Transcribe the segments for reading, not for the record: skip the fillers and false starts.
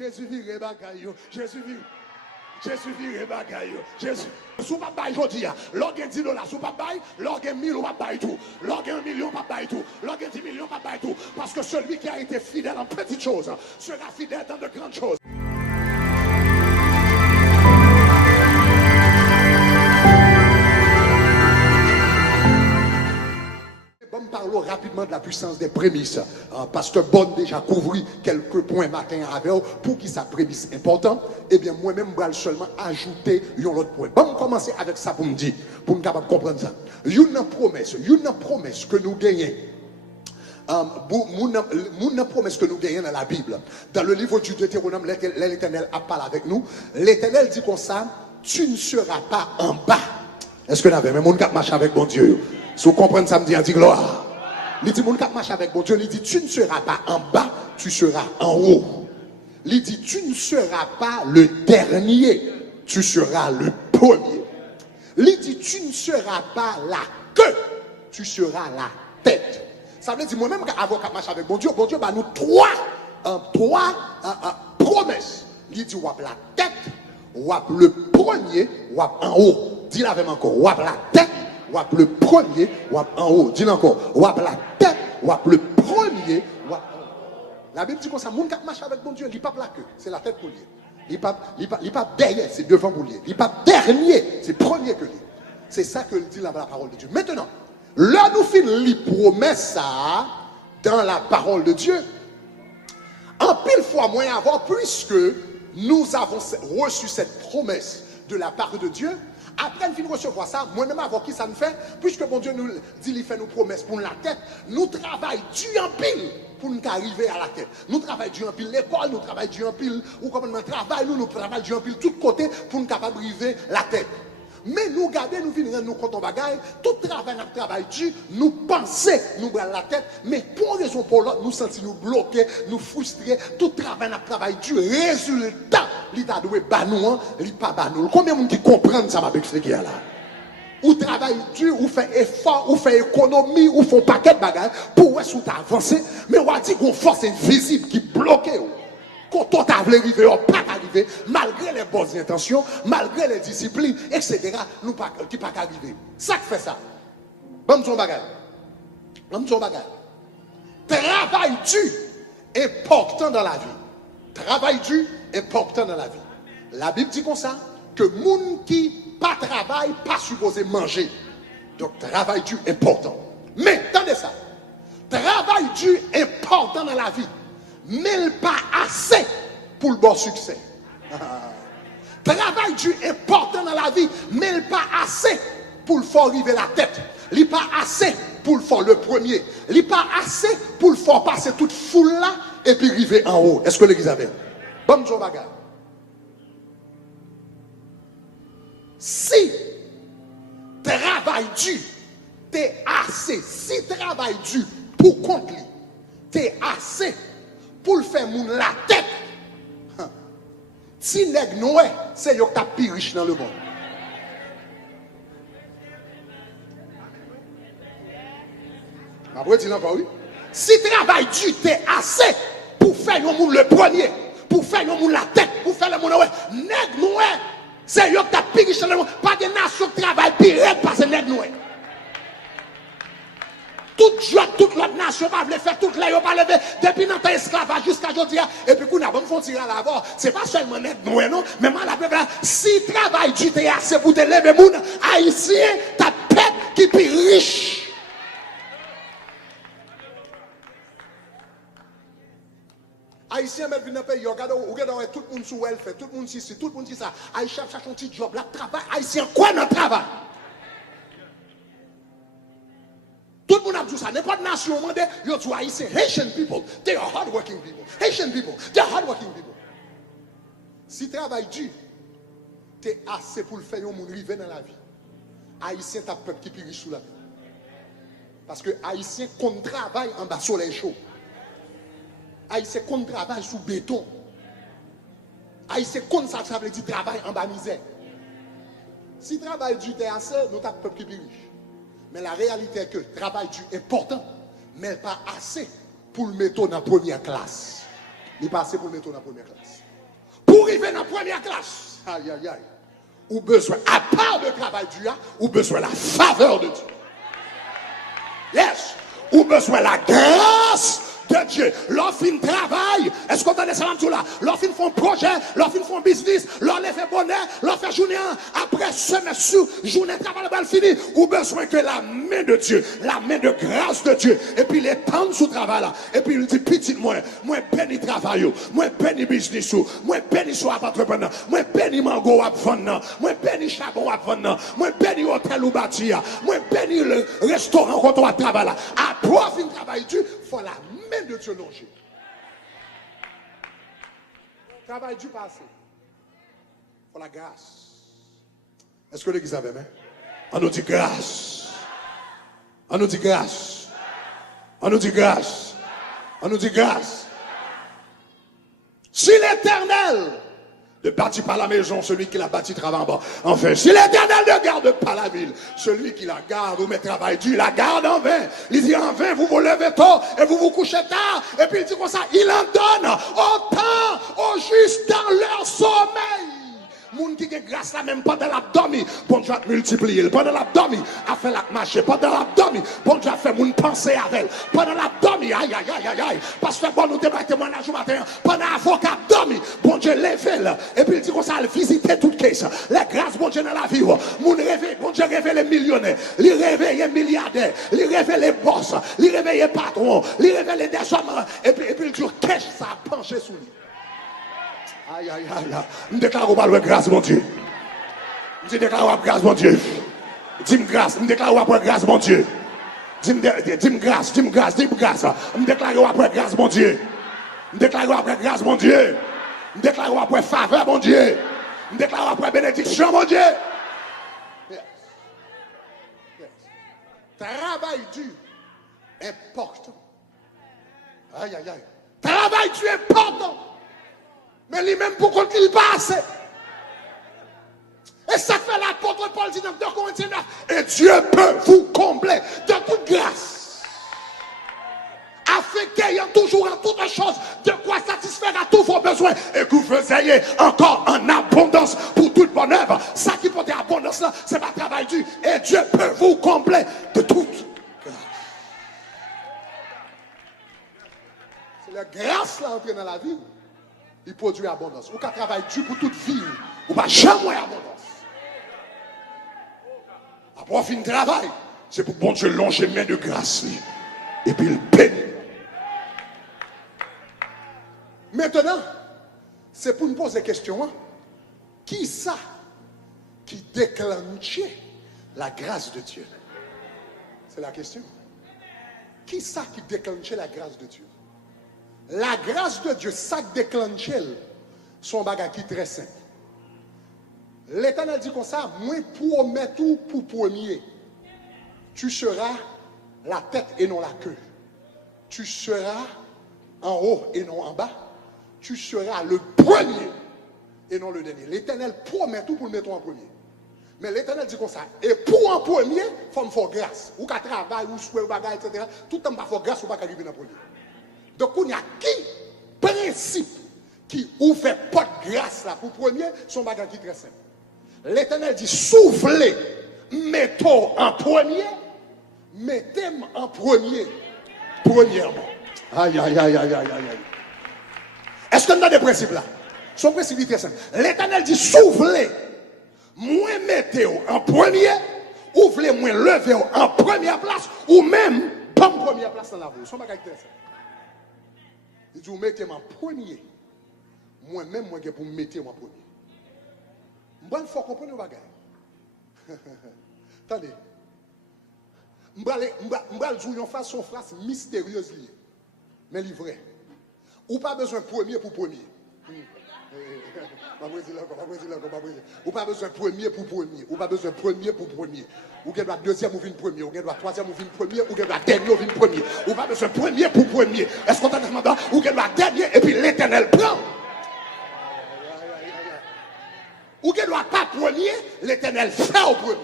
Jésus vire bagaille. Jésus vire. Jésus vire bagaille. Jésus. Sous pas bail jodi a. L'organ 10 $, sous pas bail, l'organ 1000 ou pas bail tout. L'organ 1 million pas bail tout. L'organ 10 millions pas bail tout. Parce que celui qui a été fidèle en petites choses sera fidèle dans de grandes choses. Bon, parlons rapidement de la puissance des prémices. Pasteur Bonne déjà couvrit quelques points matin avec vous pour qui sa prémisse important. Eh bien, moi-même, je vais seulement ajouter un autre point. Bon, commencer avec ça pour me dire, pour nous capable comprendre ça. Une promesse que nous gagnons. Une promesse que nous gagnons dans la Bible. Dans le livre du Deutéronome, l'Éternel a parlé avec nous. L'Éternel dit comme ça, tu ne seras pas en bas. Est-ce que vous avez même mon cap marche avec bon Dieu? Si vous comprenez ça, me dit, dit gloire. Il dit, mon cap marche avec bon Dieu. Il dit, tu ne seras pas en bas, tu seras en haut. Il dit, tu ne seras pas le dernier, tu seras le premier. Il dit, tu ne seras pas la queue, tu seras la tête. Ça veut dire, moi-même, avant qu'on marche avec bon Dieu bah, nous trois promesses. Il dit, wap la tête, wap le premier, wap en haut. Dis-le avec encore, wap la tête, wap le premier, wap en haut. Dis-le encore, wap la tête, wap le premier, wap en haut. La Bible dit comme ça, mon qui marche avec bon Dieu, il n'est pas la queue, c'est la tête pour lui. Il n'est pas derrière, c'est devant pour lui. Il n'est pas dernier, c'est premier que lui. C'est ça que dit la parole de Dieu. Maintenant, là nous finissons les promesses ça dans la parole de Dieu. En pile fois moins avant, puisque nous avons reçu cette promesse de la part de Dieu, après nous finissons recevoir ça, moi-même avant qui ça nous fait, puisque bon Dieu nous dit, il fait nos promesses pour la tête, nous travaillons du en pile pour nous arriver à la tête. Nous travaillons du en pile l'école, nous travaillons du en pile, ou comme nous travaillons, nous travaillons du en pile tout côté pour nous capable arriver à la tête. Mais nous garder, nous venons nous comptons bagaille, tout travail notre travail du, nous pensons, nous bras la tête, mais pour raison pour l'autre, nous sentons nous bloqués, nous frustrés, tout travail notre travail du, résultat, l'état doué banou, il pas banou. Combien de gens qui comprennent ça m'a expliqué là? Ou travail dur, ou fait effort, ou fait économie, ou font paquet de bagages pour où avancer, mais on dit qu'on force invisible qui bloque. Quand on t'a arrivé, on pas arrivé, malgré les bonnes intentions, malgré les disciplines, etc., nous pas qui pas arriver. Ça qui fait ça. Bon son bagage. Bon son bagage. Travail dur important dans la vie. Travail dur important dans la vie. La Bible dit comme ça que moun qui pas travail pas supposé manger. Donc travail dur important. Mais attendez ça. Travail dur important dans la vie. Mais pas assez pour le bon succès. Travail dur important dans la vie, mais pas assez pour le faire arriver la tête. Il pas assez pour le faire le premier. Il pas assez pour le faire passer toute foule là et puis arriver en haut. Est-ce que l'église avait? Bon jour bagarre. Si travail dur, t'es assez. Si travail dur pour compte lui, t'es assez pour le faire moun la tête. Si nèg noé, c'est yo qui plus riche dans le monde. Après dis encore oui. Si travail dur t'es assez pour faire yon moun le premier, pour faire yon moun la tête, pour faire le moun ouais, nèg noé, c'est yo qui plus riche dans le monde. Pas de nation qui travaille pire parce que nèg noé. Toute l'autre nation va faire toute la yo pas lever depuis notre esclavage jusqu'à aujourd'hui et puis qu'on a bon font tirer à l'avant c'est pas seulement net nous non mais mal la peuple si travail du t'es assez pour te lever moun haïtien ta peuple qui plus riche haïtien met venir pays regarde tout le monde sous welfare tout le monde ici tout le monde ça haïtien cherche un petit job là travail haïtien quoi dans travail. Tout le monde a dit ça. N'importe nation au monde, you do Haitian. Haitian people, they are hardworking people. Haitian people, they are hardworking people. Si travail dur, tu es assez pour le faire, on rive dans la vie. Haïtien, t'as peuple qui est plus riche sous la vie. Parce que Haïtien compte travail en bas soleil chaud. Haïtien compte travail sous béton. Haïtien compte ça veut dire travail en bas misère. Si travail dur, tu es assez, nous t'as peuple qui est plus riche. Mais la réalité est que le travail est important, mais pas assez pour le mettre dans la première classe. Il passe pour mettre dans la première classe. Pour arriver dans la première classe, aïe, aïe, aïe, ou besoin, à part le travail du gars, ou besoin la faveur de Dieu. Yes. Ou besoin la grâce de Dieu. L'offre travail. Est-ce qu'on entend ça tout là? L'offre font projet, l'offre font business, l'offre fait bonheur, l'offre fait journée. Après semaine sur journée travail va fini. Ou besoin que la main de Dieu, la main de grâce de Dieu, et puis les temps sous travail là. Et puis il dit petit moi béni travail, moi béni business, moi béni soit entrepreneur, moi béni mango à vendre, moi béni charbon à vendre, moi béni hôtel ou bâtir, moi béni le restaurant quand on va travailler là. Après fin travail Dieu, faut la main de Dieu longer. Travail du passé. Pour la grâce. Est-ce que l'église avait, on nous dit grâce. On nous dit grâce. On nous dit grâce. On nous dit grâce. Si l'Éternel ne bâtit pas la maison, celui qui la bâtit travaille en bas. Enfin, si l'Éternel ne garde pas la ville, celui qui la garde ou met travail dur, la garde en vain. Il dit en vain, vous vous levez tôt et vous vous couchez tard. Et puis il dit comme ça, il en donne autant aux justes dans leur sommeil. Moun qui a grâce là même pendant l'abdomen, bon Dieu a multiplié. Pendant l'abdomen, a fait la marcher. Pendant l'abdomen, bon Dieu a fait moun penser avec. Pendant l'abdomen, aïe, aïe, aïe, aïe, aïe. Parce que bon, nous débattons témoignage au matin. Pendant l'avocat abdomen, bon Dieu lève là. Et puis il dit qu'on s'est visiter toute caisse. Les grâces, bon Dieu dans la vie. Moun réveille, bon Dieu réveille les millionnaires. Il réveille les milliardaires. Il réveille les boss. Il réveille les patrons. Il réveille les déchets. Et puis il dit qu'est-ce que ça a penché sous lui. Aïe, aïe, aïe, aïe. Je déclare pas grâce, mon Dieu. Je déclare grâce, mon Dieu. Dis-moi grâce. Je déclare pas grâce, mon Dieu. Dis-moi grâce, dis-moi grâce, dis-moi grâce. Je déclare pas grâce, mon Dieu. Je déclare pas grâce, mon Dieu. Je déclare pas faveur, mon Dieu. Je déclare pas bénédiction, mon Dieu. Yes. Yes. Travail dur, important. Aïe, aïe, aïe. Travail dur, important. Mais lui-même pour qu'on qu'il passe. Et ça fait l'apôtre Paul dit dans 2 Corinthiens 9. Et Dieu peut vous combler de toute grâce. Afin qu'ayant toujours en toutes choses de quoi satisfaire à tous vos besoins. Et que vous ayez encore en abondance pour toute bonne œuvre. Ça qui porte abondance là, c'est pas travail dur. Et Dieu peut vous combler de toute grâce. C'est la grâce là entrée dans la vie. Il produit abondance. Ou qu'à travailler dur pour toute vie, ou pas jamais abondance. Après fin de travail, c'est pour bon Dieu longer main de grâce. Et puis il bénit. Maintenant, c'est pour nous poser la question, hein? Qui ça qui déclenche la grâce de Dieu? C'est la question. Qui ça qui déclenche la grâce de Dieu? La grâce de Dieu, ça déclenche son bagage qui est très simple. L'Éternel dit comme ça, moi promets tout pour premier. Tu seras la tête et non la queue. Tu seras en haut et non en bas. Tu seras le premier et non le dernier. L'Éternel promet tout pour le mettre en premier. Mais l'Éternel dit comme ça, et pour en premier, il faut me faire grâce. Ou qu'à travailler, ou souhait, ou bagage, etc. Tout le temps, il faut grâce ou pas arriver dans le premier. Donc, il y a qui principe qui ou fait pas de grâce là pour premier, son bagage qui est très simple. L'Éternel dit soufflez, mettons en premier, mettez-moi en premier, premièrement. Aïe, aïe, aïe, aïe, aïe, aïe. Est-ce qu'on a des principes là? Son principe est très simple. L'Éternel dit soufflez, moi mettez-vous en premier, ouvrez moi levez en première place, ou même pas en première place dans la vie. Son bagage très simple. Il dit, vous mettez en premier. Moi-même, moi, je pour me mettre en premier. Moi, il faut comprendre le bagage. Attendez. Je vais jouer en façon phrase mystérieuse. Mais il est vrai. Ou pas besoin de premier pour premier. Ou pas besoin de premier pour premier. Ou pas besoin de premier pour premier. Ou qu'elle doit deuxième ou vine premier. Ou qu'elle doit troisième ou vine premier. Ou qu'elle doit dernier ou vine premier. Ou pas besoin de premier pour premier. Est-ce qu'on t'a demandé? Ou qu'elle doit dernier et puis l'Éternel prend. Ou qu'elle doit pas premier, l'Éternel fait au premier.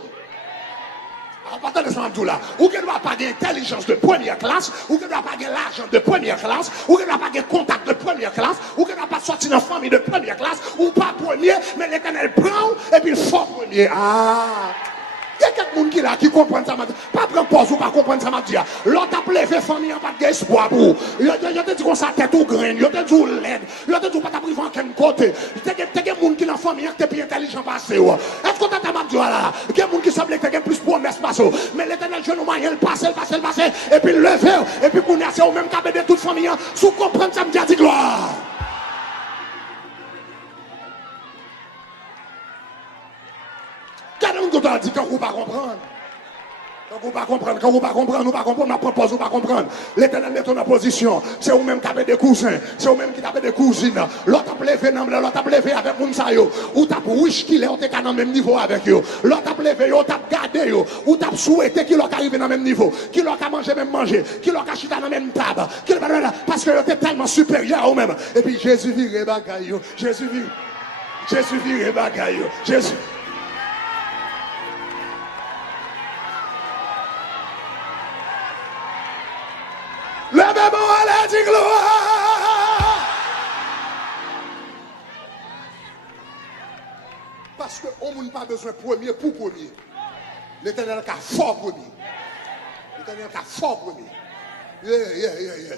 Alors, pas de tout là. Ou que doit pas d'intelligence de première classe, ou que doit pas de l'argent de première classe, ou que doit pas de contact de première classe, ou que doit pas sortir dans famille de première classe, ou pas premier, mais l'Éternel prend et puis il faut premier. Ah! Il y a quelqu'un qui là qui comprend ça. Pas prendre pause ou pas comprendre ça. L'autre a levé famille en pas d'espoir pour. Il a dit qu'on sa tête ou graine, il a dit qu'on l'aide, il a dit qu'on pas t'appriver en quel côté. Il y a des gens qui dans la famille qui est plus intelligent passé. Est-ce qu'on t'a dit là? Il y a des gens qui semblent que plus promesse passé. Mais l'Éternel jeune homme, il passe, et puis lever, et puis qu'on est au même cabé de toute famille. Sous comprendre ça, me dit gloire. Quand on a dit qu'on ne va pas comprendre. Quand on va comprendre, quand on va comprendre, on va comprendre, on propose, on va comprendre. L'Éternel met en position. C'est vous-même qui avez des cousins, c'est vous-même qui avez des cousines. L'autre a levé, l'autre a levé avec Mounsayo. Ou t'as wish qu'il est, on est dans le même niveau avec eux. L'autre a levé, ou t'as gardé, ou t'as souhaité qu'il arrive dans le même niveau, qu'il a mangé, même manger, qu'il a chita dans la même table. Parce que vous êtes tellement supérieur à vous-même. Et puis Jésus vire bagaille, Jésus vire bagaille, Jésus. Levez-moi, allez, dis gloire. Parce qu'on n'a pas besoin de premier pour premier. L'Éternel a fort premier. L'Éternel a fort premier. Yeah.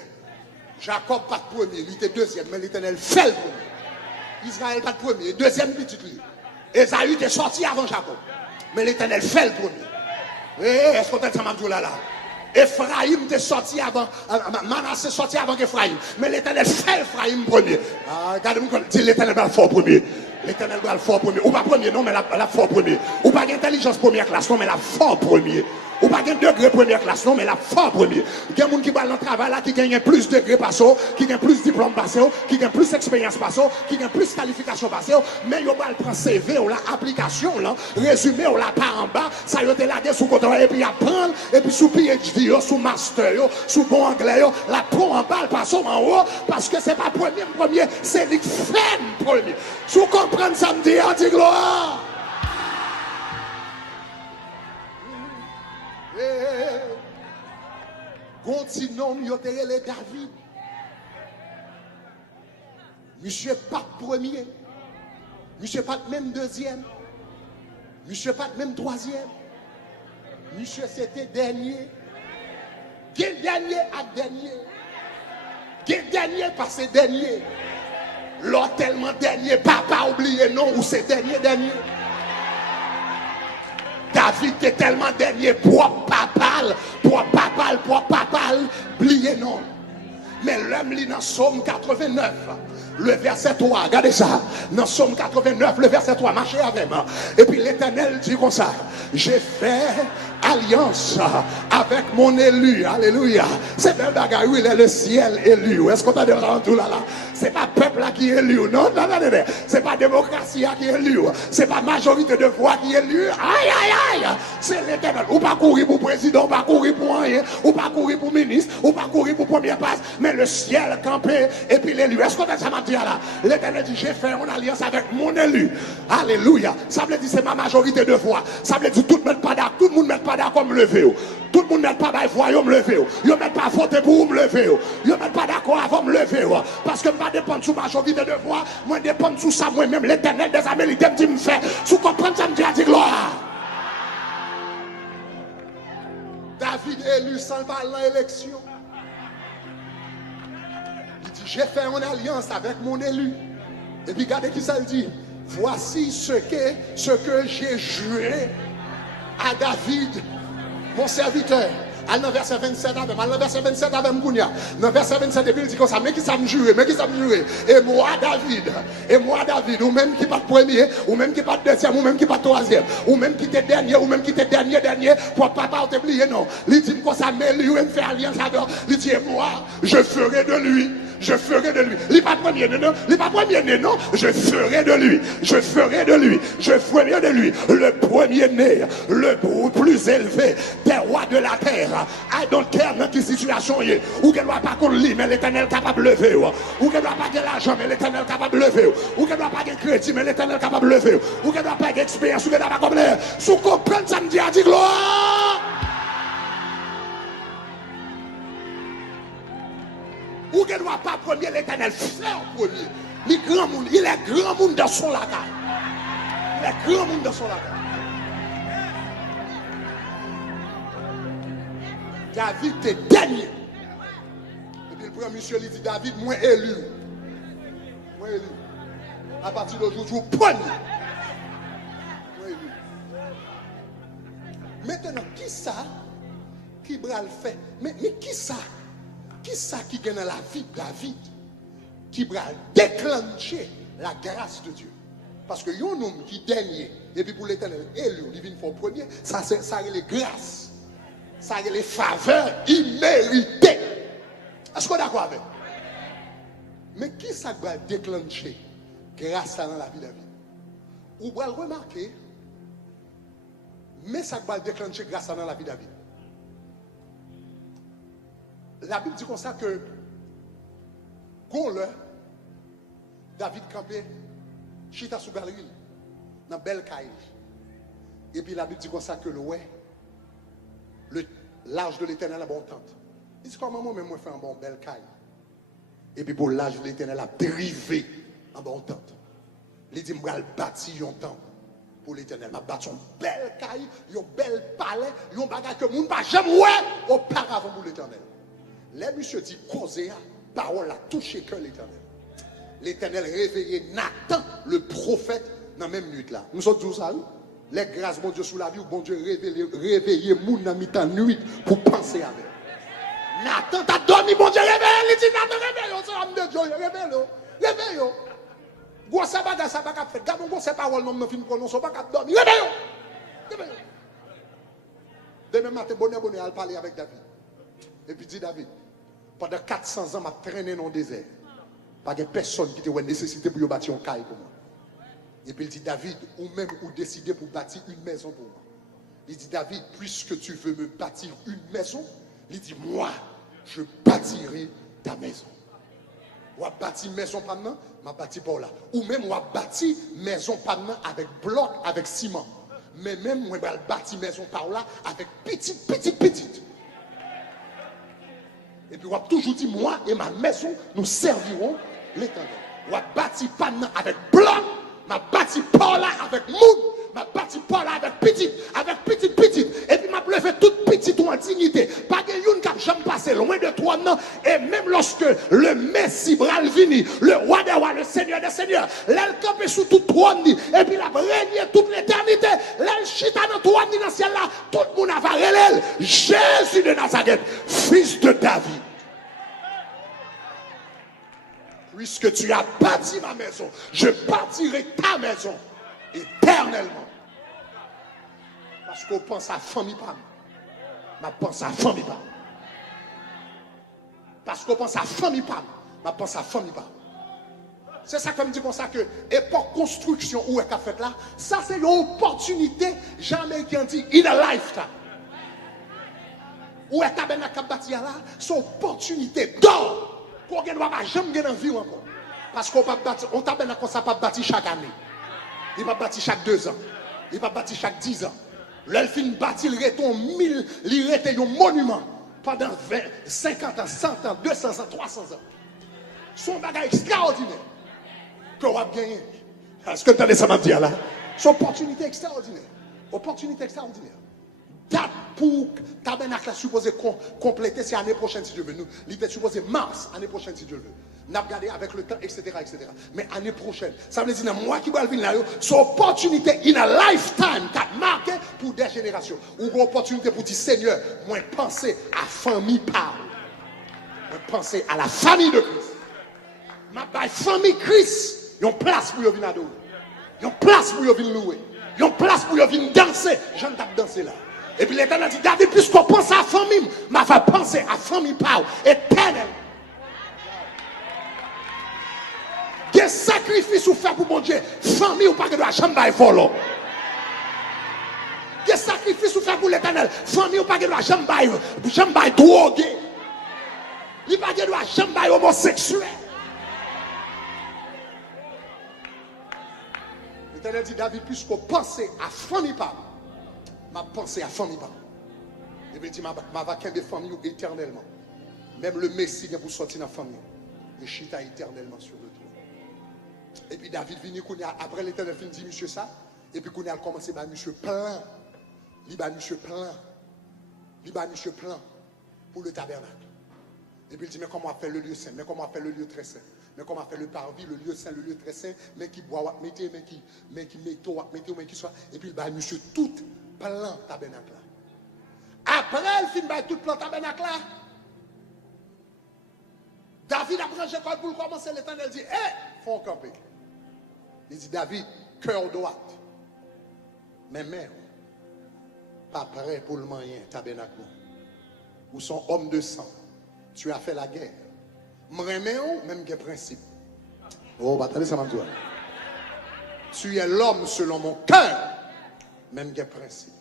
Jacob pas de premier, il était deuxième, mais l'Éternel fait le premier. Israël pas de premier, deuxième petit lui. Esaü était sorti avant Jacob, mais l'Éternel fait le premier. Est-ce qu'on entend ça, là? Ephraïm était sorti avant, Manassé sorti avant qu'Ephraïm. Mais l'Éternel fait Ephraïm premier. Regardez-moi, dit l'Éternel va le fort premier. L'Éternel va le fort premier. Ou pas premier, non, mais la fort premier. Ou pas d'intelligence première classe, non, mais la fort premier. Ou pas de degré première classe, non, mais la fort premier. Il y a des gens qui vont dans le travail là, qui gagnent plus de degrés passés, qui gagnent plus de diplômes passés, qui gagnent plus d'expérience passée, qui gagnent plus de qualifications passées, mais ils vont prendre CV ou la application, là, résumé ou la part en bas, ça y est là sous côté, et puis apprendre, et puis sous PhD, sous master, sous bon anglais, la prend en bas, passe en haut, parce que c'est pas premier, c'est le fait premier. Sous comprendre ça me dit, on dit gloire. Continuons, les David. Monsieur pas premier. Monsieur pas même deuxième. Monsieur pas même troisième. Monsieur c'était dernier. Quel dernier à dernier. Quel dernier passé dernier. L'autre tellement dernier, papa oublié non, ou c'est dernier. David est tellement dernier, pour papal, oublié non. Mais l'homme lit dans Somme 89, le verset 3, regardez ça, dans Somme 89, le verset 3, marchez avec moi. Et puis l'Éternel dit comme ça, j'ai fait alliance avec mon élu, alléluia. C'est belle bagarre, il est le ciel élu. Est-ce qu'on t'a dit tout là? C'est pas peuple là qui est élu, non. C'est pas démocratie qui est élu. C'est pas majorité de voix qui est élu. Aïe. C'est l'Éternel. Ou pas courir pour président, ou pas courir pour rien, ou pas courir pour ministre, ou pas courir pour première place, mais le ciel campé et puis l'élu. Est-ce qu'on a ça m'a dit là? L'Éternel dit, j'ai fait une alliance avec mon élu. Alléluia. Ça veut dire c'est ma majorité de voix. Ça veut dire tout le monde pas d'accord, tout le monde met pas d'accord me lever. Tout le monde n'est pas d'accord pour me lever. Ils ne mettent pas voter pour me lever. Ils ne mettent pas d'accord avant me lever. Parce que je ne dépends de ma majorité de voix. Moi, je dépends de ça moi-même. L'Éternel des Américains me fait. Si vous comprenez ça, me dit gloire. David élu sans parler dans l'élection. Il dit, j'ai fait une alliance avec mon élu. Et puis regardez qui ça dit. Voici ce que j'ai juré à David, mon serviteur. Al dans verset 27 avec moi, dans verset 27 avec Mgounia. Dans verset 27, il dit comme ça, mais qui ça me jure, Et moi, David, ou même qui pas de premier, ou même qui pas de deuxième, ou même qui pas de troisième, ou même qui était dernier, ou même qui était dernier, pour papa t'oublier, non. Il dit comme ça, mais lui, il fait alliance avec. Il dit, moi, je ferai de lui. Il n'est pas premier, non. Je ferai de lui. Le premier-né, le plus élevé des rois de la terre. I don't care dans quelle situation il est. Ou qu'elle ne doit pas qu'on lit, mais l'Éternel est capable de lever. Ou qu'elle ne doit pas de l'argent, mais l'Éternel est capable de lever. Ou qu'elle ne doit pas de crédit, mais l'Éternel est capable de lever. Ou qu'elle ne doit pas d'expérience, ou qu'elle ne doit pas comme l'air. Sous comprendre, ça me dit à dire gloire. Ou ne doit pas premier l'éternel faire premier. Il est grand monde dans son lagaille. Il est grand monde dans son lagaille. David était dernier. Et puis le premier monsieur lui dit David, moi élu. Moi élu. À partir d'aujourd'hui, premier. Moi élu. Maintenant, qui ça qui va le faire? Mais qui ça? Qui ça qui gagne dans la vie de David? Qui va déclencher la grâce de Dieu? Parce que y a un homme qui dernier, et puis pour l'éternel élu, il vient pour premier, ça c'est les grâces. Ça a les faveurs imméritées. Est-ce qu'on est d'accord avec? Mais qui ça va déclencher grâce à dans la vie de David? Vous allez remarquer, mais ça va déclencher grâce à dans la vie de David. La Bible dit comme ça que quand David campait, chita sous galerie, dans belle caille. Et puis la Bible dit comme ça que l'âge de l'éternel a bon tente. Il dit comment moi-même je fais un bon bel caille. Et puis pour l'âge de l'éternel a dérivé en bon tente. Il dit je vais bâtir un temple pour l'éternel. Je vais bâtir une belle caille, un bel palais, un bagage que monde pas jamais ouais auparavant pour l'éternel. Les monsieur dit causer parole a touché que l'éternel. L'éternel réveillait Nathan le prophète dans la même nuit là. Nous sommes tous ça. Les grâces, bon Dieu, sous la vie, bon Dieu, réveiller moun dans mi-temps nuit pour penser avec. Nathan, t'as dormi, bon Dieu, réveille, il dit, Nathan, réveille, c'est l'homme de Dieu, réveille. Gwa sa baga fait. Gardons gwa ces paroles, non, fin prononce, pas qu'à dormir. Réveille. Demain matin, bonheur, elle parler avec David. Et puis dit David, pendant 400 ans, m'a traîné dans le désert. Pas de personne qui a nécessité pour bâtir un caille pour moi. Et puis il dit, David, ou même ou décider pour bâtir une maison pour moi. Il dit, David, puisque tu veux me bâtir une maison, il dit, moi, je bâtirai ta maison. Ou à bâtir maison pendant, m'a bâti par là. Ou même ou à bâtir maison pendant avec bloc, avec ciment. Mais même moi, je bâtir maison par là avec petite. Et puis on a toujours dit, moi et ma maison, nous servirons l'éternel. On a bâti pendant avec bloc. M'a bâti par là avec moun, m'a bâti par là avec petite. Et puis m'a levé toute petite ou en dignité. Pas de yon qui jamais passé loin de toi, non. Et même lorsque le Messie bral vini, le roi des rois, le Seigneur des seigneurs, l'elle campé sous tout trône, et puis il a régné toute l'éternité, l'elle chita dans trône dans le ciel là, tout le monde a varé Jésus de Nazareth, fils de David. Puisque tu as bâti ma maison, je bâtirai ta maison éternellement. Parce qu'on pense à famille pas. Ma pense à famille pas. Parce qu'on pense à famille pas. Ma pense à famille pas. C'est ça que me dit comme ça que époque construction où est qu'a fait là, ça c'est une opportunité jamais qui dit in a lifetime. Où est tabernacle bâti là, c'est une opportunité d'or. Qu'on ne doit pas jamais gagner en vie encore. Parce qu'on ne tabernacle ça pas bâti chaque année. Il va bâtir chaque 2 ans. Il va bâtir chaque 10 ans. L'elfine bâti, il retombe 1000, il retombe un monument pendant 20, 50 ans, 100 ans, 200 ans, 300 ans. C'est un bagage extraordinaire que on va gagner. Est-ce que tu as ça m'a dit là? C'est une opportunité extraordinaire. Opportunité extraordinaire. Date pour tabernacle supposé compléter, c'est l'année prochaine si Dieu veut. Nous, il était supposé mars, année prochaine si Dieu veut. Nous avons regardé avec le temps, etc. Mais année prochaine, ça veut dire, moi qui vais venir là, c'est une opportunité in a lifetime qui a marqué pour des générations. Ou une opportunité pour dire, Seigneur, moi penser à famille parle. Moi penser à la famille de Christ. Ma famille Christ, il y a une place pour venir adorer. Il y a une place pour venir louer. Il y a une place pour venir danser. J'en tape danser là. Et puis l'Éternel dit, David, puisqu'on pense à la famille, ma va penser à la famille par éternel. Des sacrifices ou faire pour mon Dieu, famille ou pas que doit jamais voler. Des sacrifices ou faire pour l'Éternel, famille ou pas que doit jamais droguer. Il pas que doit jamais homosexuel. L'Éternel dit, David, puisqu'on pense à la famille par ma pensée à famille. Et puis, ma va qu'un des familles éternellement. Même le Messie vient pour sortir dans la famille. et chita éternellement sur le trône. Et puis David vient, après l'Éternel fin dit monsieur ça, et puis qu'on a commencé par monsieur plein, monsieur plein pour le tabernacle. Et puis il dit mais comment on fait le lieu saint, mais comment on fait le lieu très saint, mais comment on fait le parvis, le lieu saint, le lieu très saint, mais qui boit, mais qui met qui soit, et puis il bat monsieur tout plein tabernacle là. Après il fin tout plein tabernacle là. David a branché l'école pour commencer, l'Éternel dit faut camper. Il dit David, cœur droit, mais mère, pas prêt pour le moyen tabernacle. Ou son homme de sang. Tu as fait la guerre. M'reméon, même que principe. Oh, bah, attendez, ça m'a dit. Tu es l'homme selon mon cœur, même que principe.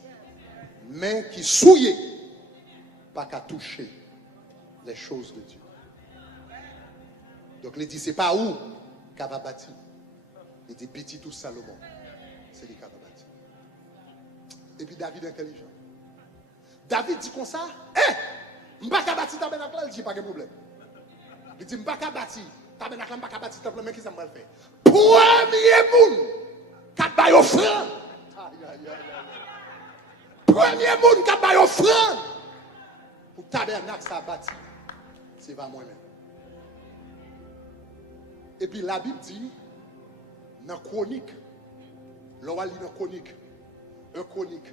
Mais qui souillait, pas qu'à toucher les choses de Dieu. Donc, il dit, c'est pas où qu'elle va bâtir. Il dit, petit tout Salomon. C'est lui qui va bâtir. Et puis, David intelligent. David dit comme ça, m'pas ka bâti tabernacle, il dit pas de problème. Il dit m'pas ka bâti tabernacle, m'pas ka bâti temple, mais qui ça m'a fait? Premier monde qui bail offrande. Premier monde qui bail offrande pour tabernacle ça bâti. C'est pas moi-même. Et puis la Bible dit dans Chronique, l'on lit dans Chronique, 1 Chronique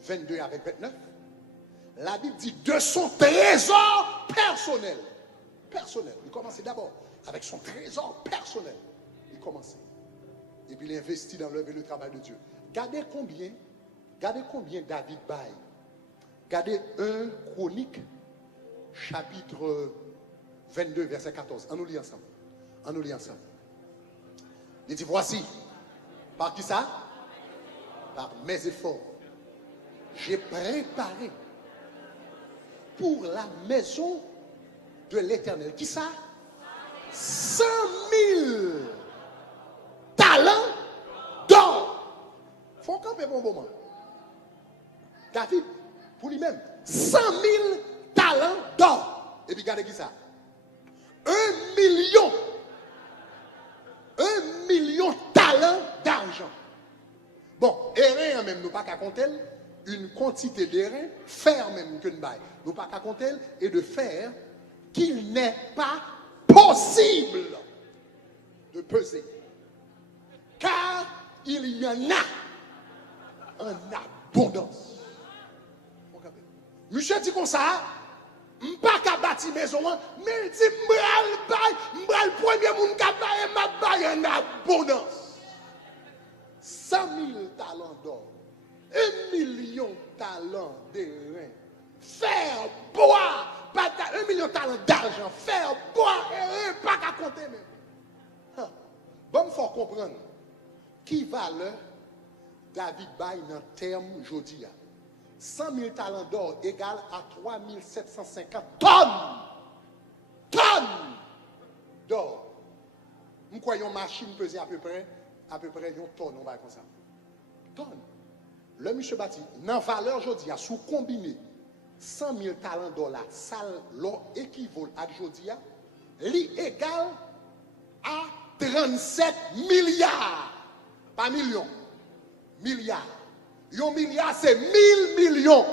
22 avec 29. La Bible dit de son trésor personnel. Personnel. Il commençait d'abord avec son trésor personnel. Il commençait. Et puis il investit dans l'œuvre et le travail de Dieu. Regardez combien David baille. Regardez 1 Chronique, chapitre 22, verset 14. On nous lit ensemble. On nous lit ensemble. Il dit voici. Par qui ça? Par mes efforts. J'ai préparé pour la maison de l'Éternel. Qui ça? 100 000 talents d'or. Faut camper bon moment. David, pour lui-même, 100 000 talents d'or. Et puis regardez qui ça? 1 million de talents d'argent. Bon, et rien même, nous pas qu'à compter une quantité d'airain, fer même que nous bail. Nous pas qu'à compter et de fer qu'il n'est pas possible de peser. Car il y en a en abondance. Monsieur dit comme ça, m'pas qu'à bâtir maison, mais il dit m'bral premier monde qui bail m'a bail en abondance. 100 000 talents d'or. 1 million de talents d'airain, fer, bois, 1 million de talents d'argent, fer, bois, airain, pas qu'à compter même. Bon, il faut comprendre qui valeur David baille dans le terme aujourd'hui. 100 000 talents d'or égale à 3 750 tonnes d'or. Nous croyons une machine pesait à peu près une tonne, on va comme ça. Tonne. Le monsieur bâti, dans la valeur aujourd'hui, a sous combiné 100 000 talents dollars, ça équivaut à aujourd'hui, l'égal à 37 milliards. Pas millions, milliards. 1 milliard, c'est 1000 millions.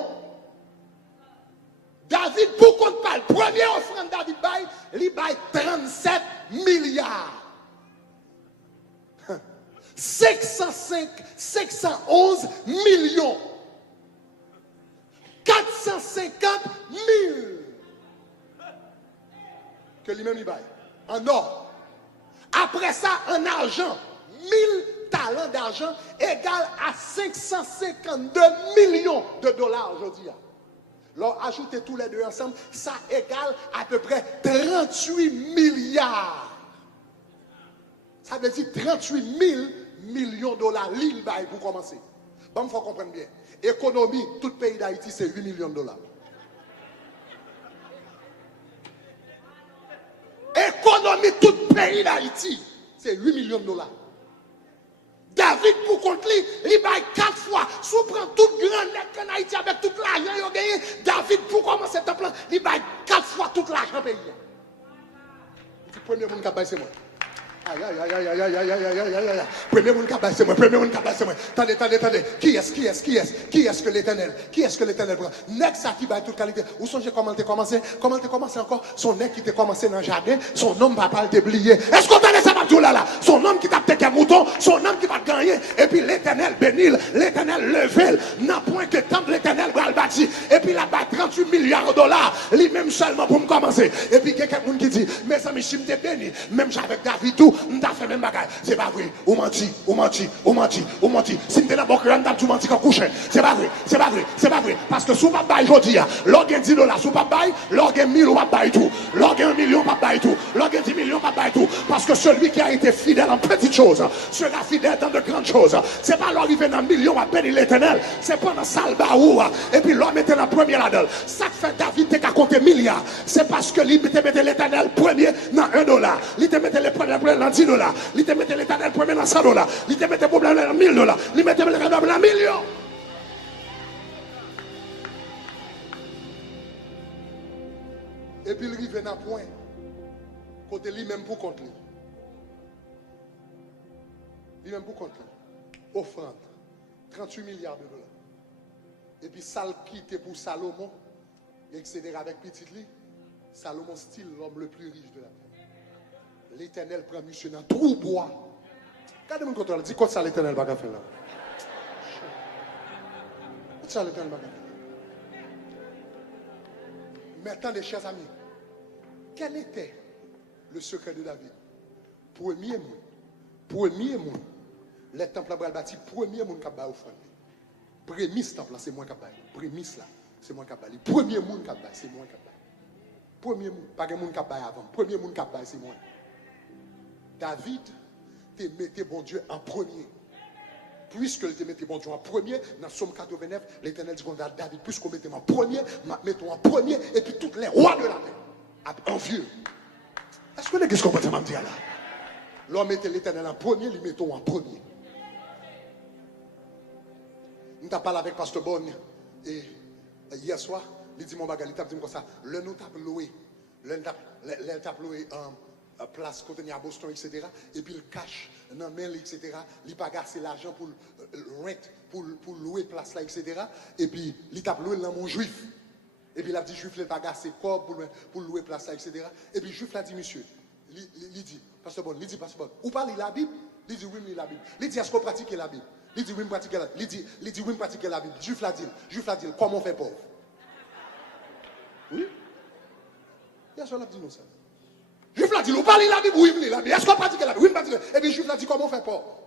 David, pour qu'on parle, première offrande David baille, il baille 37 milliards. 511 millions. 450 000. Que lui-même il baille. En or. Après ça, en argent. 1000 talents d'argent égale à 552 millions de dollars aujourd'hui. Alors, ajoutez tous les deux ensemble, ça égale à peu près 38 milliards. Ça veut dire 38 000 millions de dollars l'île bail pour commencer. Bon, il faut comprendre bien. Économie, tout pays d'Haïti, c'est 8 millions de dollars. Économie, tout pays d'Haïti, c'est 8 millions de dollars. David, pour contre lui, il baille 4 fois. Si vous prenez toute grande lettre en Haïti avec tout l'argent qu'il a gagné, David, pour commencer ce plan, il baille 4 fois tout l'argent pays. Premier monde qui c'est moi. Aïe, aïe, aïe, aïe, aïe, aïe, aïe, aïe, aïe, aïe, aïe. Premier monde qui c'est moi, premier monde qui c'est moi. Attendez. Qui est-ce que l'Éternel? Qui est-ce que l'Éternel prend? Next ça qui va toute qualité. Où songez comment t'es commencé? Comment t'es commencé encore? Son nez qui t'est commencé dans le jardin, son homme va pas le déblier. Est-ce qu'on t'a laissé tout là? Son homme qui t'a peut-être un mouton, son homme qui va gagner. Et puis l'Éternel bénit, l'Éternel levé. N'a point que tant que l'Éternel va le bâtir. Et puis là-bas 38 milliards de dollars, lui-même seulement pour me commencer. Et puis quelqu'un qui dit, mes amis, je m'étais béni, même j'avais David tout. On t'a fait même bagage. C'est pas vrai. On menti. Si t'es dans mon cœur, on t'a tout menti quand couché. C'est pas vrai. Parce que sous pas bail aujourd'hui, l'organe 10 dollars, sous pas bail, l'organe 1000 ou pas bail tout. L'organe 1 million pas bail tout. L'organe 10 millions pas bail tout. Parce que celui qui a été fidèle en petites choses sera fidèle dans de grandes choses. C'est pas l'arrivée dans millions à bénir l'Éternel. C'est pas dans salbaou. Et puis l'homme était dans le premier là-dedans. Ça fait David t'es qu'à compter milliards. C'est parce que lui te mettait l'Éternel premier dans 1 dollar. Il te mettait le premier dans 10 dollars. Il te mettait l'Éternel premier dans 100 dollars. Il te mettait le problème dans 1000 dollars. Il mettait le problème dans 1 million. Et puis il arrive à un point côté lui-même pour contre lui. Lui-même pour contre lui. Offrande. 38 milliards de dollars. Et puis ça le quitte pour Salomon, etc. avec petit lit. Salomon style l'homme le plus riche de la terre. L'Éternel prend monsieur dans tout bois. Regardez mon contrôle, dis quoi ça l'Éternel va faire là. Quoi ça l'Éternel va faire. Maintenant, les chers amis, quel était le secret de David? Premier monde, les temples à bâti, premier monde qui a offert. Prémisse temple là, c'est moi qui a prémisse là, c'est moi qui a premier monde qui a c'est moi qui a premier monde, pas de monde qui a avant. Premier monde qui a c'est moi. David te mettait bon Dieu en premier. Puisque il te mettait bon Dieu en premier, dans Somme 89, l'Éternel dit à David, puisqu'on mettait en premier, mettons en premier, et puis tous les rois de la terre, envieux. Est-ce que vous avez compris ce que je dis là? L'homme mettait l'Éternel en premier, lui mettons en premier. Nous avons parlé avec Pasteur Bonne et hier soir, il dit mon bagage, il dit comme ça, le nous avons loué, place quand on est à Boston, etc. Et puis il cache dans la main, etc. Il n'a pas gardé l'argent pour louer place là, etc. Et puis il t'a loué dans mon juif. Et puis il a dit juif, il n'a pas gardé corps pour louer place là, etc. Et puis juif l'a dit monsieur, il dit, Pasteur Bonne, il dit Pasteur Bonne, vous parlez la Bible? Il dit oui, la Bible. Il dit est-ce qu'on pratique la Bible? Il dit oui, pratique la Bible. Il dit oui, pratique la Bible. Juif l'a dit, comment on fait pauvre? Oui? Il y a ça, l'a dit nous ça. Juif l'a dit, vous parlez la Bible, oui, la Bible. Est-ce qu'on pratique la Bible? Oui, pratique. Et puis Juif l'a dit, comment on fait pauvre?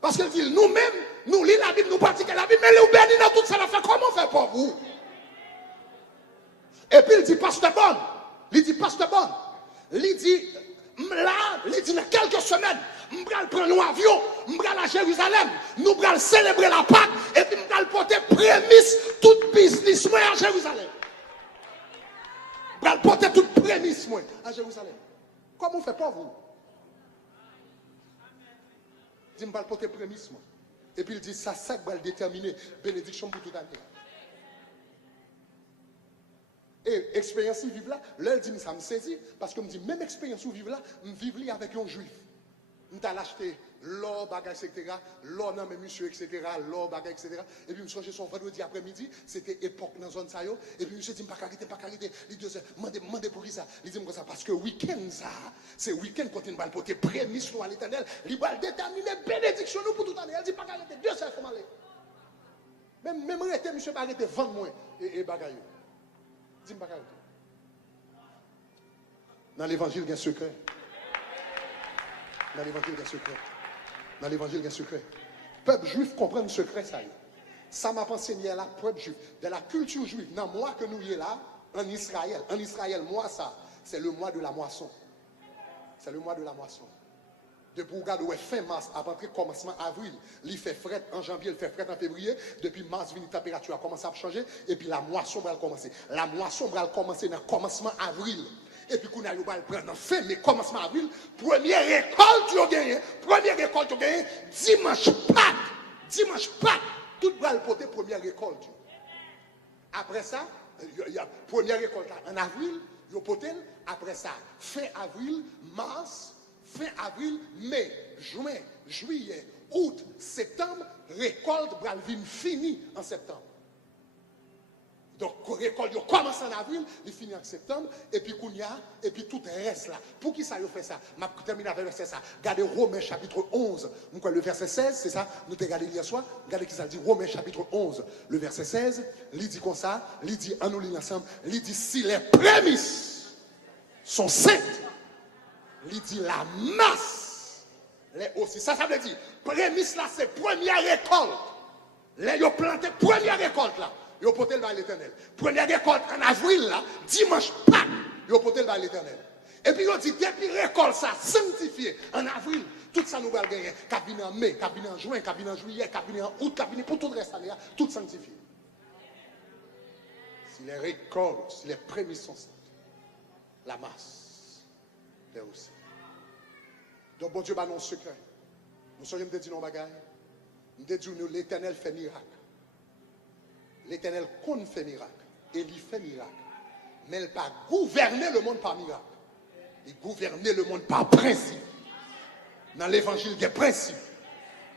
Parce qu'il dit, nous-mêmes, nous lisons la Bible, nous pratiquons la Bible, mais nous bénissons dans tout ça, la fait, comment on fait pauvre? Et puis il dit, Pasteur Bonne, il dit, là, il dit, dans quelques semaines, nous allons prendre un avion, nous allons à Jérusalem, nous allons célébrer la Pâque, et puis nous allons porter prémisse, tout business à Jérusalem. Nous allons porter toute prémisse à Jérusalem. Comment on fait pas vous? Il dit, nous allons porter prémisse. Et puis il dit, ça va déterminer bénédiction pour toute année. Et expérience vivre là, là, il dit, ça me saisit, parce que me dit, même expérience vivre là, je vivre là avec un juif. Je t'ai acheté l'or, bagage, etc. L'or, non, mais monsieur, etc. L'or, bagage, etc. Et puis, je me suis son vendredi après-midi, c'était époque dans la zone ça. Et puis, je me dit, pas carité. Il dit, demandez pour qui ça? Il dit, comme ça, parce que week-end, ça, c'est week-end quand il va porter prémisse à l'Éternel, il va déterminer bénédiction nous pour toute année. Il dit, pas carité, Dieu sait comment aller. Même arrêter, monsieur, pas arrêter, vendre moi et bagage. Dis-moi pas carité. Dans l'évangile, il y a un secret. Dans l'évangile, il y a un secret. Dans l'évangile, il y a un secret. Peuple juif comprend le secret, ça y est. Ça m'a enseigné là, peuple juif. De la culture juive, dans le mois que nous y est là, en Israël. En Israël, mois ça, c'est le mois de la moisson. C'est le mois de la moisson. Depuis regarder fin mars, à partir du commencement avril, il fait fret en janvier, il fait fret en février. Depuis mars, la température a commencé à changer. Et puis la moisson va commencer. La moisson va commencer dans le commencement avril. Et puis, qu'on a eu le prendre en fin, mais commencement avril, première récolte, tu as gagné. Première récolte, tu as gagné. Dimanche Pâques, tout va le porter première récolte. Après ça, il y a première récolte en avril, Yo potel, après ça, fin avril, mars, fin avril, mai, juin, juillet, août, septembre, récolte Bralvin fini en septembre. Donc, récolte, commence en avril, il finit en septembre, et puis Kounia, et puis tout reste là. Pour qui ça, il fait ça? Je termine avec le verset ça. Regardez Romains chapitre 11. Le verset 16, c'est ça? Nous t'avons regardé hier soir. Regardez qui ça dit. Romains chapitre 11, le verset 16. Il dit comme ça, il dit, en nous lisant ensemble, il dit, si les prémices sont saintes, il dit la masse, les aussi. Ça veut dire, prémices là, c'est première récolte. Les yo planté, première récolte là. Yo potel va l'Éternel. Première récolte en avril là, dimanche Pâques, yo potel va l'Éternel. Et puis yo dit depuis récolte ça sanctifié en avril, tout ça nous va gagner. Cabinet en mai, cabinet en juin, cabinet en juillet, cabinet en août, cabinet pour tout le reste là, tout sanctifié. Si les récoltes, si les prémices sont saintes, la masse est aussi. Donc bon Dieu va nous secret. Nous sommes dit non bagaille. Nous dit l'Éternel fait miracle. L'Éternel compte fait miracle. Et il fait miracle. Mais il n'a pas gouverné le monde par miracle. Il gouvernait le monde par principe. Dans l'évangile, il y a principe.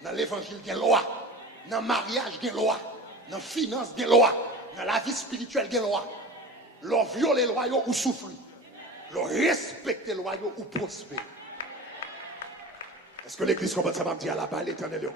Dans l'évangile, il y a loi. Dans le mariage, il y a loi. Dans la finance, il y a loi. Dans la vie spirituelle, il y a loi. L'on viole les lois ou souffle. L'on respecte les lois ou prospère. Est-ce que l'église comprend ça? Va me dire à la balle, l'Éternel est bon.